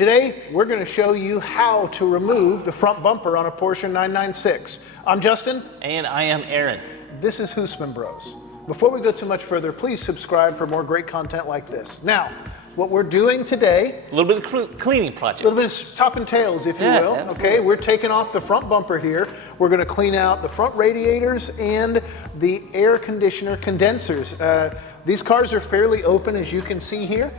Today, we're going to show you how to remove the front bumper on a Porsche 996. I'm Justin. And I am Aaron. This is Husman Bros. Before we go too much further, please subscribe for more great content like this. Now, what we're doing today... A little bit of cleaning project. A little bit of top and tails, if you will. Absolutely. Okay, we're taking off the front bumper here. We're going to clean out the front radiators and the air conditioner condensers. These cars are fairly open, as you can see here.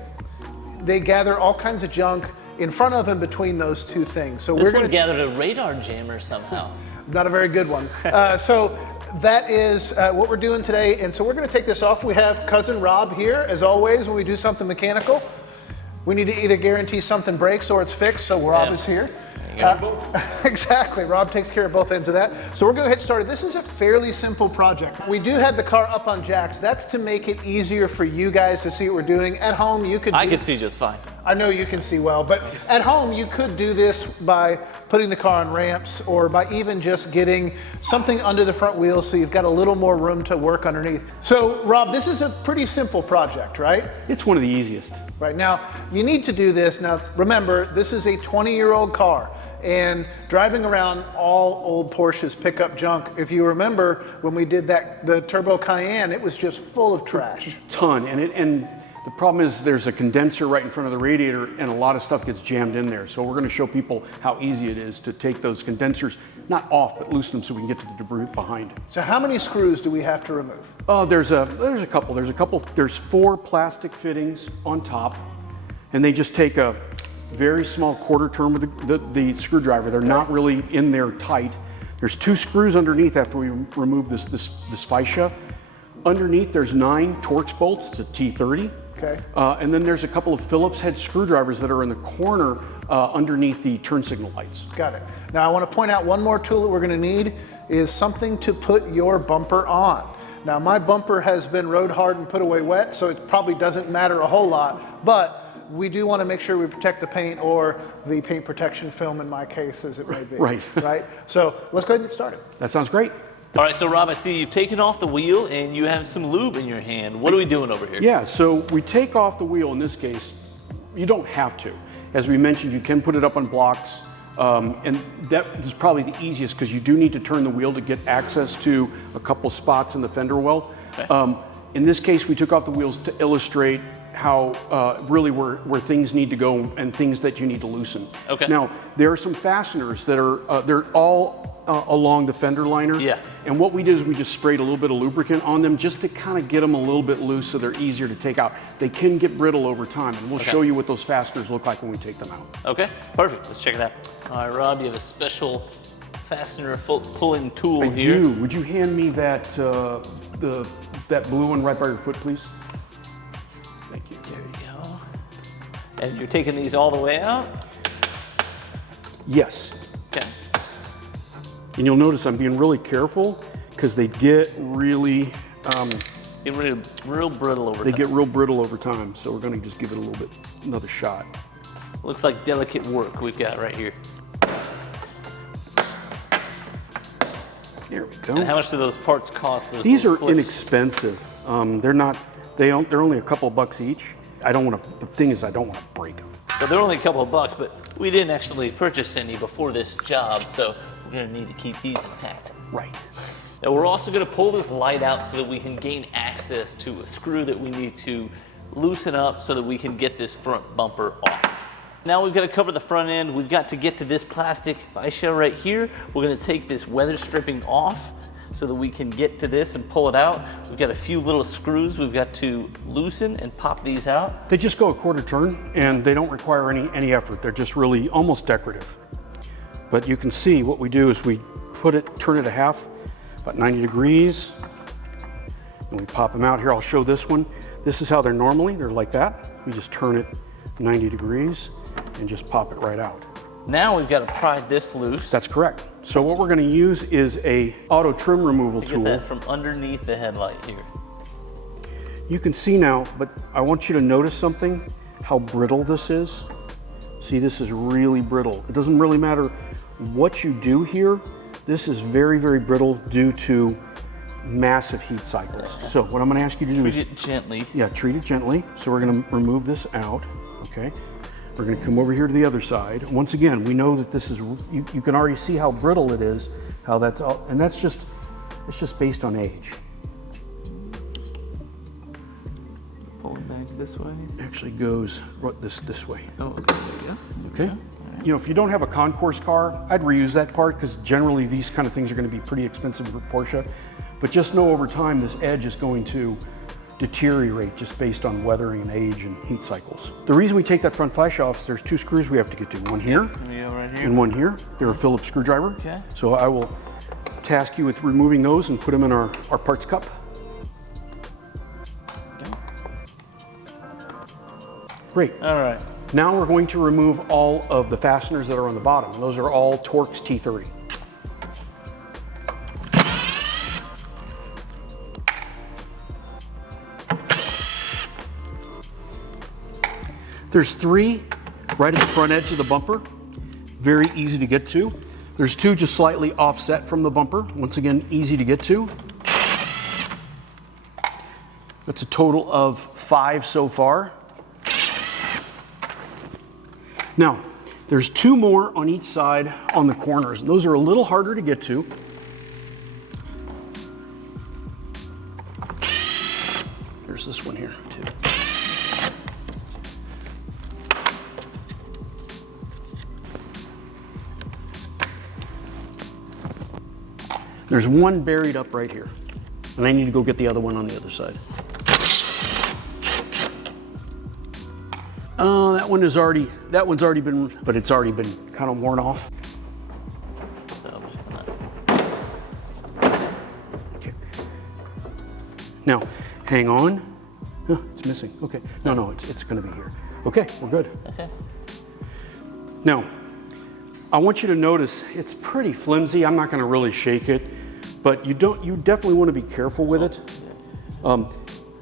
They gather all kinds of junk in front of and between those two things. So we're going to gather a radar jammer somehow. Not a very good one. So that is what we're doing today. And so we're going to take this off. We have cousin Rob here, as always, when we do something mechanical. We need to either guarantee something breaks or it's fixed, so Rob is here. Exactly, Rob takes care of both ends of that. So we're going to get started. This is a fairly simple project. We do have the car up on jacks. That's to make it easier for you guys to see what we're doing. At home, you could I can see just fine. I know you can see well, but at home you could do this by putting the car on ramps or by even just getting something under the front wheels so you've got a little more room to work underneath. So Rob, this is a pretty simple project, right? It's one of the easiest. Right, now you need to do this. Now remember, this is a 20-year-old car, and driving around all old Porsches pick up junk. If you remember when we did that, the Turbo Cayenne, it was just full of trash. A ton, and the problem is there's a condenser right in front of the radiator and a lot of stuff gets jammed in there. So we're going to show people how easy it is to take those condensers, not off, but loosen them so we can get to the debris behind it. So how many screws do we have to remove? Oh, there's a couple. There's 4 plastic fittings on top, and they just take a very small quarter turn with the screwdriver. They're not really in there tight. There's 2 screws underneath after we remove this fascia. Underneath there's 9 Torx bolts. It's a T30. Okay. And then there's a couple of Phillips head screwdrivers that are in the corner underneath the turn signal lights. Got it. Now I want to point out one more tool that we're going to need is something to put your bumper on. Now my bumper has been road hard and put away wet, so it probably doesn't matter a whole lot, but we do want to make sure we protect the paint, or the paint protection film in my case, as it may be. Right. Right? So let's go ahead and get started. That sounds great. All right, so Rob, I see you've taken off the wheel and you have some lube in your hand. What are we doing over here? Yeah, so we take off the wheel in this case. You don't have to. As we mentioned, you can put it up on blocks, and that is probably the easiest because you do need to turn the wheel to get access to a couple spots in the fender well. Okay. In this case, we took off the wheels to illustrate how really where things need to go and things that you need to loosen. Okay. Now, there are some fasteners that are, they're all along the fender liner. Yeah. And what we did is we just sprayed a little bit of lubricant on them just to kind of get them a little bit loose so they're easier to take out. They can get brittle over time, and we'll show you what those fasteners look like when we take them out. Okay, perfect. Let's check it out. All right, Rob, you have a special fastener pulling tool here. I do. Would you hand me that that blue one right by your foot, please? Thank you. There you go. And you're taking these all the way out? Yes. Okay. And you'll notice I'm being really careful because they get really real brittle over time. They get real brittle over time, so we're going to just give it a little bit, another shot. Looks like delicate work we've got right here. There we go. And how much do those parts cost? These are inexpensive. They're only a couple bucks each. The thing is I don't want to break them. So they're only a couple of bucks, but we didn't actually purchase any before this job, so we're going to need to keep these intact. Right. Now we're also going to pull this light out so that we can gain access to a screw that we need to loosen up so that we can get this front bumper off. Now we've got to cover the front end. We've got to get to this plastic fascia right here. We're going to take this weather stripping off so that we can get to this and pull it out. We've got a few little screws we've got to loosen and pop these out. They just go a quarter turn and they don't require any effort. They're just really almost decorative. But you can see what we do is we turn it a half, about 90 degrees, and we pop them out here. I'll show this one. This is how they're normally. They're like that. We just turn it 90 degrees and just pop it right out. Now we've got to pry this loose. That's correct. So what we're going to use is a auto trim removal tool. Get that from underneath the headlight here. You can see now, but I want you to notice something, how brittle this is. See, this is really brittle. It doesn't really matter what you do here. This is very, very brittle due to massive heat cycles. So what I'm going to ask you to do is treat it gently. Yeah, treat it gently. So we're going to remove this out. Okay. We're going to come over here to the other side. Once again, we know that this is, you can already see how brittle it is, how that's all, and it's just based on age. Pull it back this way. Actually goes this way. Oh, okay, there you go. Okay. Right. You know, if you don't have a concourse car, I'd reuse that part because generally these kind of things are going to be pretty expensive for Porsche. But just know over time this edge is going to deteriorate just based on weathering and age and heat cycles. The reason we take that front flash off is there's two screws we have to get to. One here, Right here. and one here. They're a Phillips screwdriver. Okay. So I will task you with removing those and put them in our parts cup. Okay. Great. All right. Now we're going to remove all of the fasteners that are on the bottom. Those are all Torx T30. There's three right at the front edge of the bumper. Very easy to get to. There's two just slightly offset from the bumper. Once again, easy to get to. That's a total of 5 so far. Now, there's 2 more on each side on the corners. Those are a little harder to get to. There's this one here too. There's one buried up right here, and I need to go get the other one on the other side. Oh, that one's already been, but it's already been kind of worn off. So I'm just gonna... Okay. Now, hang on. Oh, it's missing. Okay. No, it's going to be here. Okay, we're good. Okay. Now, I want you to notice it's pretty flimsy. I'm not going to really shake it, but you definitely want to be careful with it.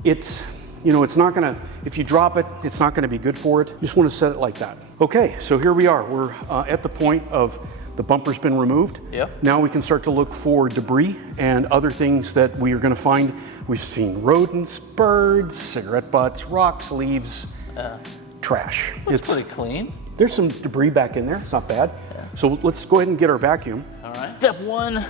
It's not going to, if you drop it, it's not going to be good for it. You just want to set it like that. Okay, so here we are. We're at the point of the bumper's been removed. Yep. Now we can start to look for debris and other things that we are going to find. We've seen rodents, birds, cigarette butts, rocks, leaves, trash. It's pretty clean. There's some debris back in there. It's not bad. Yeah. So let's go ahead and get our vacuum. All right. Step 1.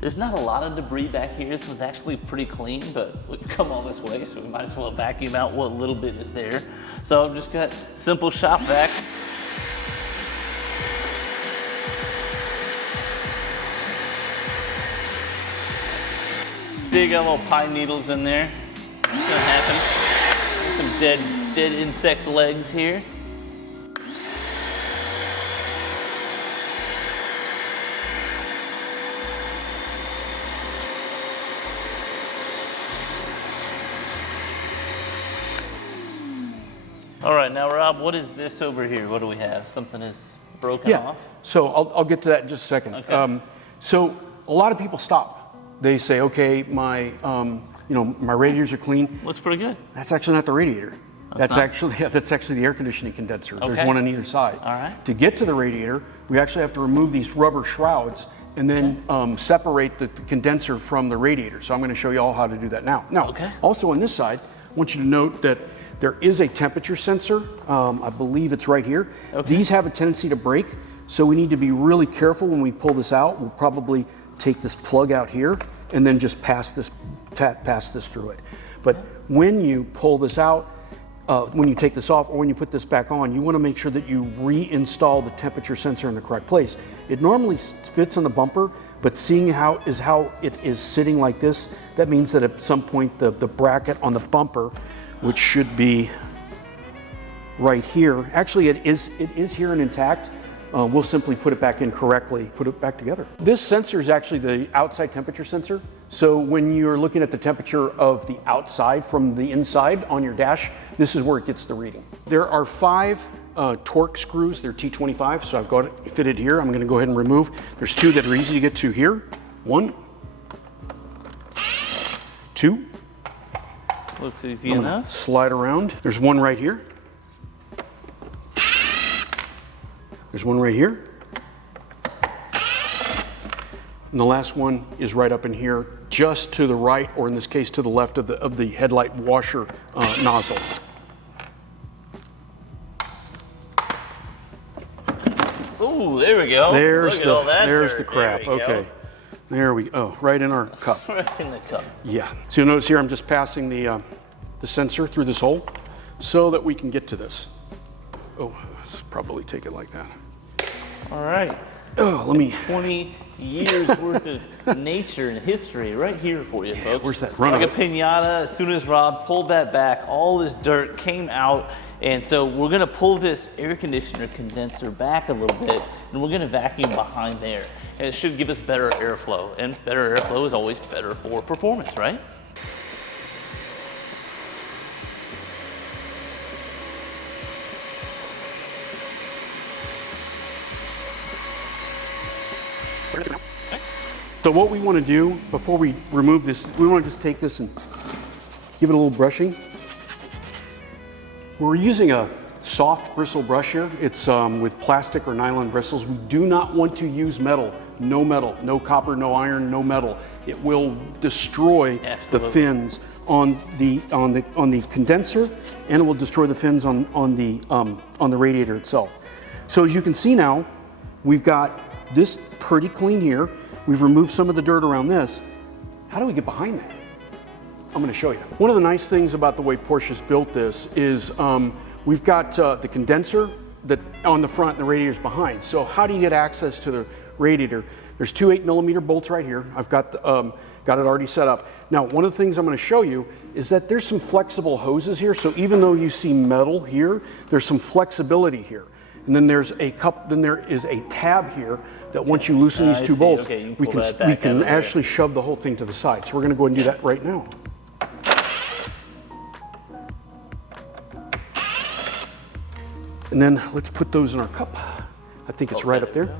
There's not a lot of debris back here. This one's actually pretty clean, but we've come all this way, so we might as well vacuum out what little bit is there. So I've just got simple shop vac. See, you got little pine needles in there. What's gonna happen? Some dead insect legs here. All right, now Rob, what is this over here? What do we have? Something is broken off? So I'll get to that in just a second. Okay. So a lot of people stop. They say, okay, my radiators are clean. Looks pretty good. That's actually not the radiator. That's not? actually the air conditioning condenser. Okay. There's one on either side. All right. To get to the radiator, we actually have to remove these rubber shrouds and then separate the condenser from the radiator. So I'm going to show you all how to do that now. Now, Okay. also on this side, I want you to note that there is a temperature sensor. I believe it's right here. Okay. These have a tendency to break, so we need to be really careful when we pull this out. We'll probably take this plug out here and then just pass this through it. But when you pull this out, when you take this off or when you put this back on, you want to make sure that you reinstall the temperature sensor in the correct place. It normally fits on the bumper, but seeing how it is sitting like this, that means that at some point the bracket on the bumper, which should be right here. Actually, it is here and intact. We'll simply put it back in correctly, put it back together. This sensor is actually the outside temperature sensor. So when you're looking at the temperature of the outside from the inside on your dash, this is where it gets the reading. There are 5 Torx screws. They're T25, so I've got it fitted here. I'm going to go ahead and remove. There's 2 that are easy to get to here. 1, 2. Looks easy enough. Slide around. There's 1 right here. There's 1 right here. And the last one is right up in here, just to the right, or in this case, to the left of the headlight washer nozzle. Ooh, there we go. There's Look at all that there's dirt. the crap. There we go. Okay. There we go. Oh, right in our cup. Right in the cup. Yeah. So you'll notice here I'm just passing the sensor through this hole so that we can get to this. Oh, let's probably take it like that. All right. Oh, let me. 20 years worth of nature and history right here for you, folks. Where's that run Like a of it? piñata, as soon as Rob pulled that back, all this dirt came out. And so we're gonna pull this air conditioner condenser back a little bit, and we're gonna vacuum behind there. And it should give us better airflow. And better airflow is always better for performance, right? So what we want to do before we remove this, we want to just take this and give it a little brushing. We're using a soft bristle brush here. It's with plastic or nylon bristles. We do not want to use metal, no copper, no iron, no metal. It will destroy the fins on the condenser, and it will destroy the fins on the radiator itself. So as you can see now, we've got this pretty clean here. We've removed some of the dirt around this. How do we get behind that? I'm going to show you. One of the nice things about the way Porsche's built this is we've got the condenser that on the front and the radiator's behind. So how do you get access to the radiator? There's two 8mm bolts right here. I've got it already set up. Now, one of the things I'm going to show you is that there's some flexible hoses here. So even though you see metal here, there's some flexibility here. And then there is a tab here that once you loosen these two bolts, we can actually shove the whole thing to the side. So we're going to go ahead and do that right now. And then let's put those in our cup. I think it's right up there.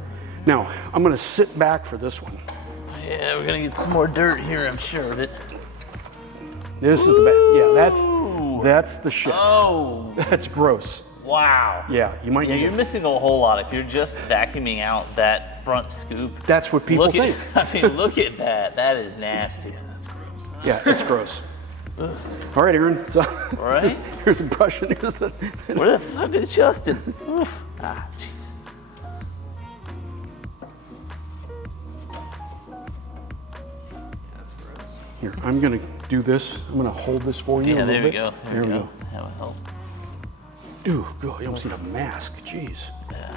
Now, I'm going to sit back for this one. Yeah, we're going to get some more dirt here, I'm sure of it. This is the back. Yeah, that's the shit. Oh. That's gross. Wow. Yeah, you might. Yeah, you're missing a whole lot if you're just vacuuming out that front scoop. That's what people think. I mean, look at that. That is nasty. That's gross. Yeah, it's gross. All right, Aaron. So all right. Here's the brush and here's the. Where the fuck is Justin? Ah, jeez. Here, I'm gonna do this. I'm gonna hold this for you. Yeah, a little there we bit. go. There we go. That would help. Ooh, God, you almost need a mask. Jeez. Yeah.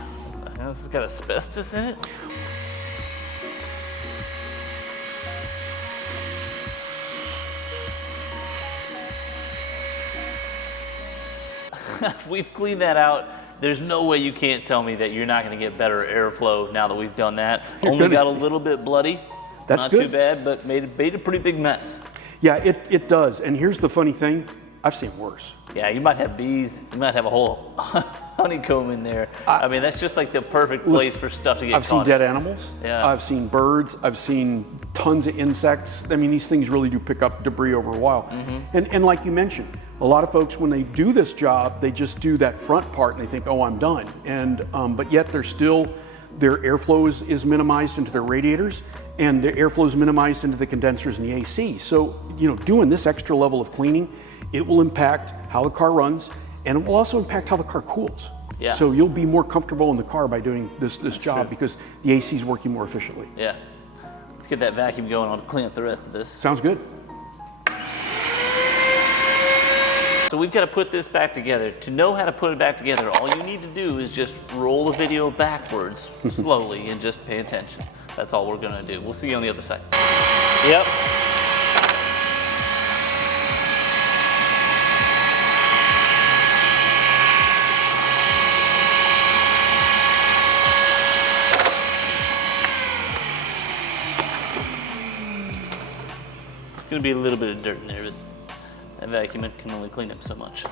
This has got asbestos in it. We've cleaned that out. There's no way you can't tell me that you're not going to get better airflow now that we've done that. Only got a little bit bloody. That's not good. too bad, but made a pretty big mess. Yeah, it does. And here's the funny thing. I've seen worse. Yeah, you might have bees. You might have a whole honeycomb in there. I mean, that's just like the perfect place for stuff to get I've caught seen dead in. animals. Yeah. I've seen birds. I've seen tons of insects. I mean, these things really do pick up debris over a while. And like you mentioned, a lot of folks, when they do this job, they just do that front part and they think, oh, I'm done. And but yet their airflow is minimized into their radiators, and their airflow is minimized into the condensers and the AC. So, doing this extra level of cleaning, it will impact how the car runs, and it will also impact how the car cools. Yeah. So you'll be more comfortable in the car by doing this job because the AC is working more efficiently. Yeah. Let's get that vacuum going on to clean up the rest of this. Sounds good. So we've got to put this back together. To know how to put it back together, all you need to do is just roll the video backwards slowly and just pay attention. That's all we're going to do. We'll see you on the other side. Yep. Gonna be a little bit of dirt in there, but that vacuum can only clean up so much.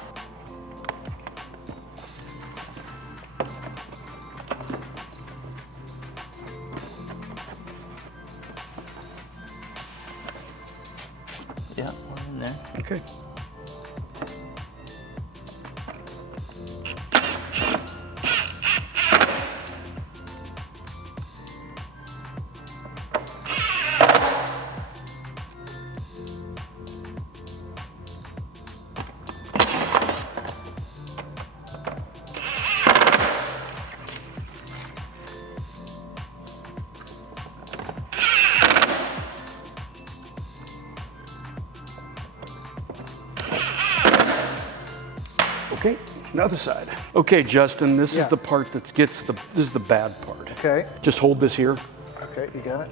Yeah, we're in there. Okay. Another side. Okay, Justin, this Yeah. is the part that gets this is the bad part. Okay. Just hold this here. Okay, you got it.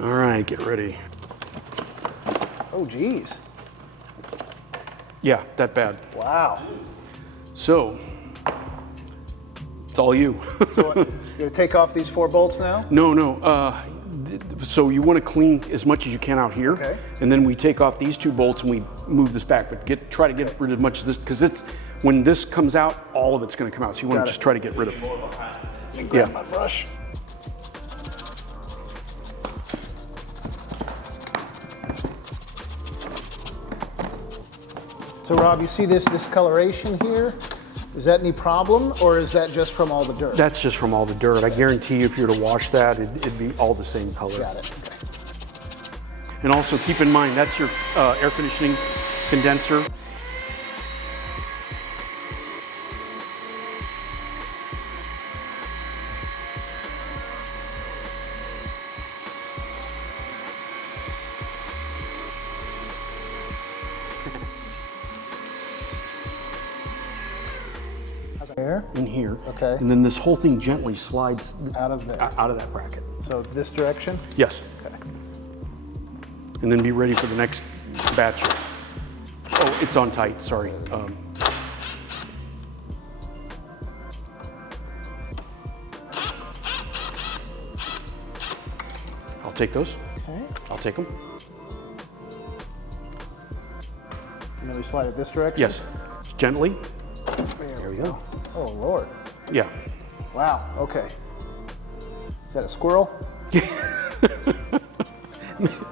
All right, get ready. Oh, geez. Yeah, that bad. Wow. So, it's all you. So what, you gonna take off these 4 bolts now? No. So you want to clean as much as you can out here, Okay. and then we take off these 2 bolts and we move this back. But try to get rid of as much of this because when this comes out, all of it's going to come out. So you want Got to it. just try to get rid of it. Grab my brush. So Rob, you see this discoloration here? Is that any problem, or is that just from all the dirt? That's just from all the dirt. I guarantee you, if you were to wash that, it'd be all the same color. Got it. Okay. And also keep in mind, that's your air conditioning condenser. There, In here. Okay. And then this whole thing gently slides out of there. out of that bracket. So this direction? Yes. Okay. And then be ready for the next batch. Oh, it's on tight, sorry. I'll take those. Okay. I'll take them. And then we slide it this direction? Yes. Gently. There we go. Oh, Lord. Yeah. Wow, okay. Is that a squirrel?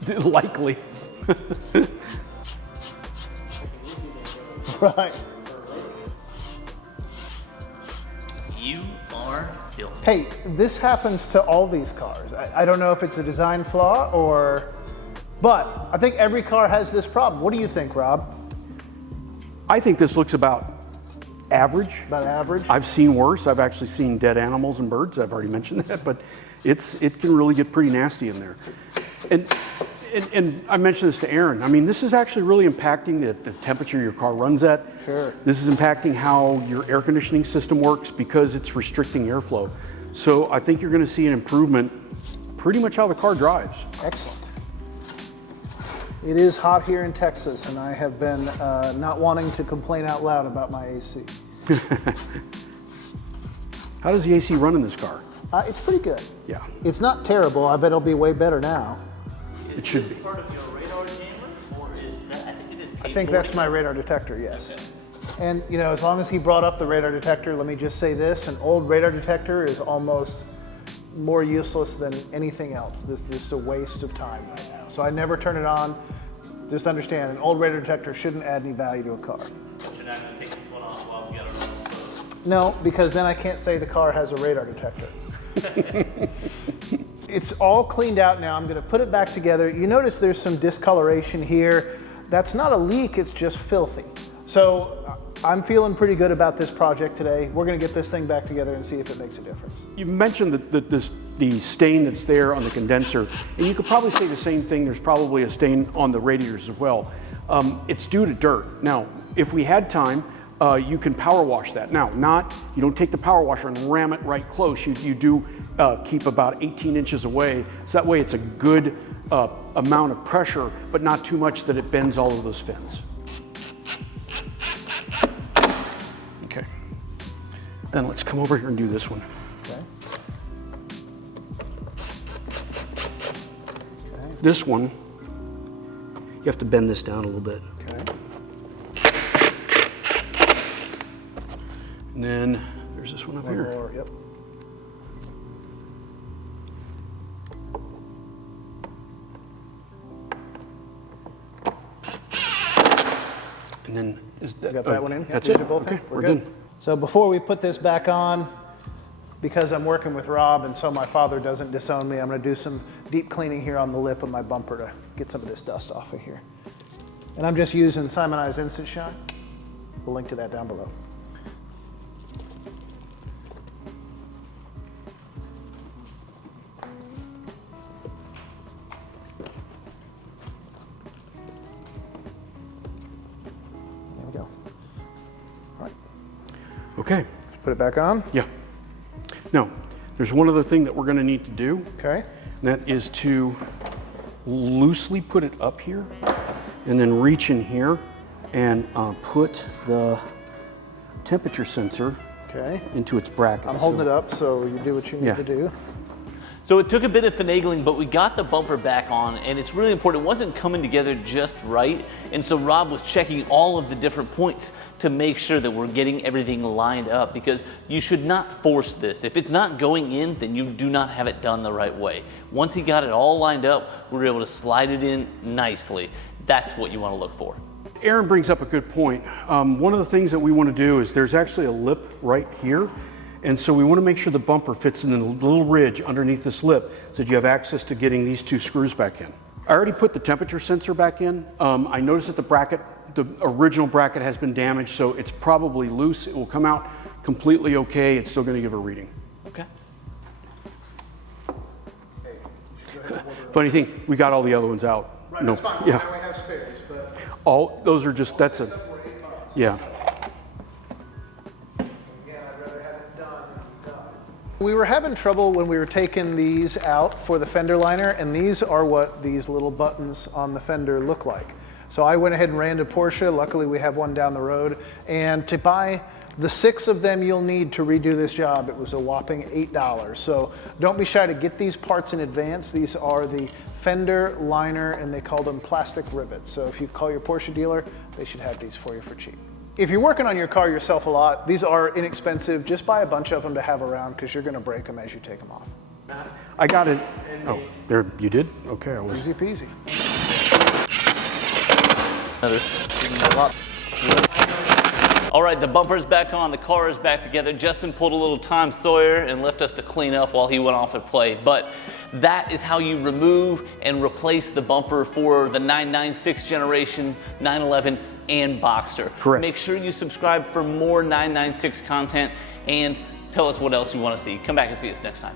Likely. Right. You are filthy. Hey, this happens to all these cars. I don't know if it's a design flaw but I think every car has this problem. What do you think, Rob? I think this looks about average. About average? I've seen worse. I've actually seen dead animals and birds. I've already mentioned that, but it can really get pretty nasty in there. And I mentioned this to Aaron. I mean, this is actually really impacting the temperature your car runs at. Sure. This is impacting how your air conditioning system works because it's restricting airflow. So I think you're going to see an improvement pretty much how the car drives. Excellent. It is hot here in Texas, and I have been not wanting to complain out loud about my AC. How does the AC run in this car? It's pretty good. Yeah, It's not terrible. I bet it'll be way better now. it should be. Part of your radar jammer, or is that? I think it is. I think that's my radar detector, yes. And you know, as long as he brought up the radar detector, let me just say this, an old radar detector is almost more useless than anything else. This is just a waste of time right now. So I never turn it on. Just understand, an old radar detector shouldn't add any value to a car. Should I take this one off while we got our photos? No, because then I can't say the car has a radar detector. It's all cleaned out now. I'm going to put it back together. You notice there's some discoloration here. That's not a leak, it's just filthy. So I'm feeling pretty good about this project today. We're going to get this thing back together and see if it makes a difference. You mentioned the stain that's there on the condenser, and you could probably say the same thing. There's probably a stain on the radiators as well. It's due to dirt. Now, if we had time, you can power wash that. Now, you don't take the power washer and ram it right close. You do keep about 18 inches away, so that way it's a good amount of pressure, but not too much that it bends all of those fins. Okay. Then let's come over here and do this one. Okay. Okay. This one, you have to bend this down a little bit. Okay. And then there's this one up here. Or, yep. And then is that, Got that one in? That's You it. did both Okay, in? we're good. done. So before we put this back on, because I'm working with Rob and so my father doesn't disown me, I'm going to do some deep cleaning here on the lip of my bumper to get some of this dust off of here. And I'm just using Simonized Instant Shine. We'll link to that down below. Put it back on. Yeah. Now, there's one other thing that we're gonna need to do. Okay. And that is to loosely put it up here and then reach in here and put the temperature sensor into its bracket. I'm holding it up so you do what you need to do. So it took a bit of finagling, but we got the bumper back on, and it's really important. It wasn't coming together just right, and so Rob was checking all of the different points to make sure that we're getting everything lined up, because you should not force this. If it's not going in, then you do not have it done the right way. Once he got it all lined up, we were able to slide it in nicely. That's what you want to look for. Aaron brings up a good point. One of the things that we want to do is there's actually a lip right here. And so we want to make sure the bumper fits in the little ridge underneath this lip so that you have access to getting these two screws back in. I already put the temperature sensor back in. I noticed that the bracket, the original bracket has been damaged, so it's probably loose. It will come out completely okay. It's still going to give a reading. Okay. Funny thing, we got all the other ones out. Right, that's fine. Yeah. Now we have spares, but All those are just, that's a, yeah. we were having trouble when we were taking these out for the fender liner, and these are what these little buttons on the fender look like. So I went ahead and ran to Porsche. Luckily we have one down the road, and to buy the 6 of them you'll need to redo this job, it was a whopping $8. So don't be shy to get these parts in advance. These are the fender liner, and they call them plastic rivets. So if you call your Porsche dealer, they should have these for you for cheap. If you're working on your car yourself a lot, these are inexpensive. Just buy a bunch of them to have around, because you're going to break them as you take them off. I got it. Oh, there, you did? Okay, I was. Easy peasy. All right, the bumper's back on, the car is back together. Justin pulled a little Tom Sawyer and left us to clean up while he went off and played. But that is how you remove and replace the bumper for the 996 generation, 911, and Boxster. Correct. Make sure you subscribe for more 996 content, and tell us what else you want to see. Come back and see us next time.